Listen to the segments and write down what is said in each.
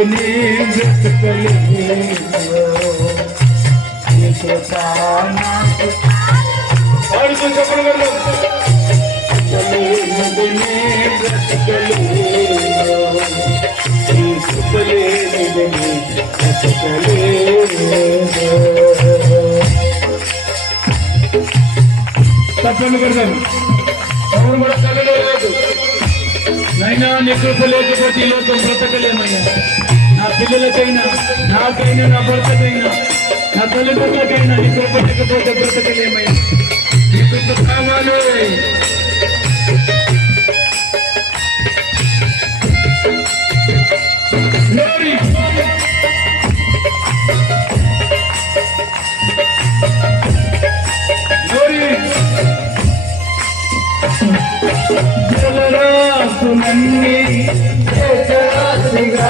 इतनी मुश्किल ये तो ताना और इसको चपड़ कर लो चले नगने व्रत चले चले नगने व्रत चले तपन कर दो और बड़ा चले नहीं ना निकल पले तो ब्रत के लिए मैं నా పిల్లలకైనా నాకైనా నా భర్తకైనా నా తల్లిదండ్రులకైనా నీ కృప లేకపోతే బ్రతకలేమయ్యా నీ కృప కావాలి Glory. Glory. జలరాసులన్నీ ఏకరాశిగా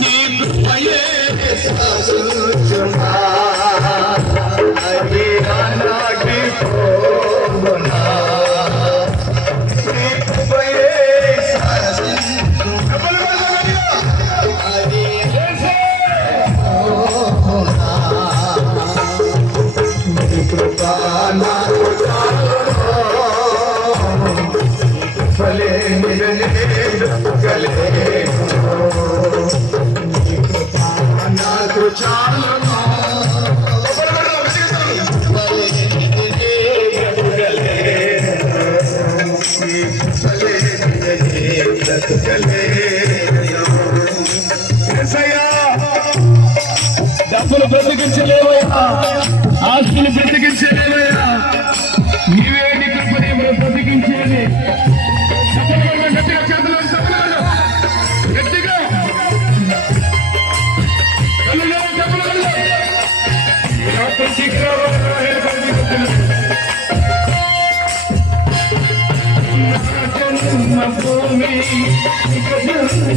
నీ కృపయే శాశ్వతమా. నాకు చాలును. డబ్బులు బ్రతికించలేవయ్యా ఆస్తులు బ్రతికించలేవయ్యా నీవే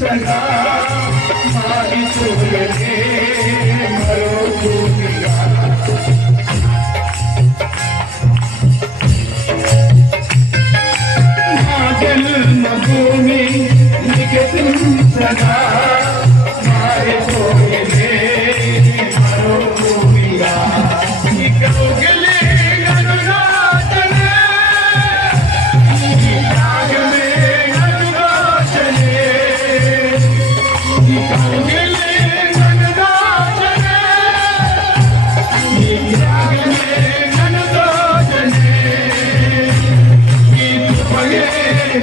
सघा मां